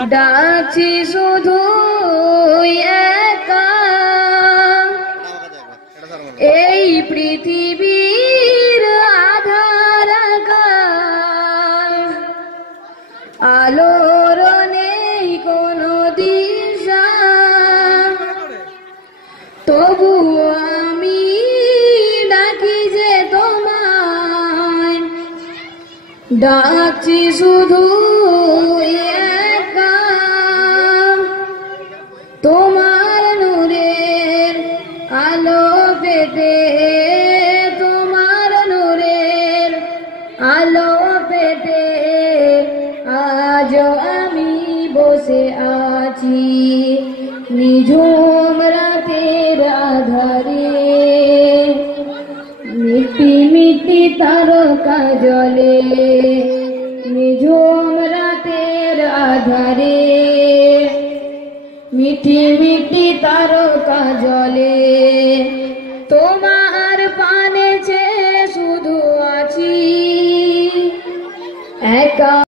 ডাকছি শুধু একা এই পৃথিবীর আধার আলোর নেই কোনো দিশা তবু আমি ডাকি যে তোমায় ডাকছি শুধু একা তোমার নূরের আলো পেতে তোমার নূরের আলো পেতে আজ আমি বসে আছি নিঝুম রাতের আধারে মিটি মিটি তারকা জলে নিঝুম রাতের আধারে মিটি মিটি তারকা জলে তোমার পার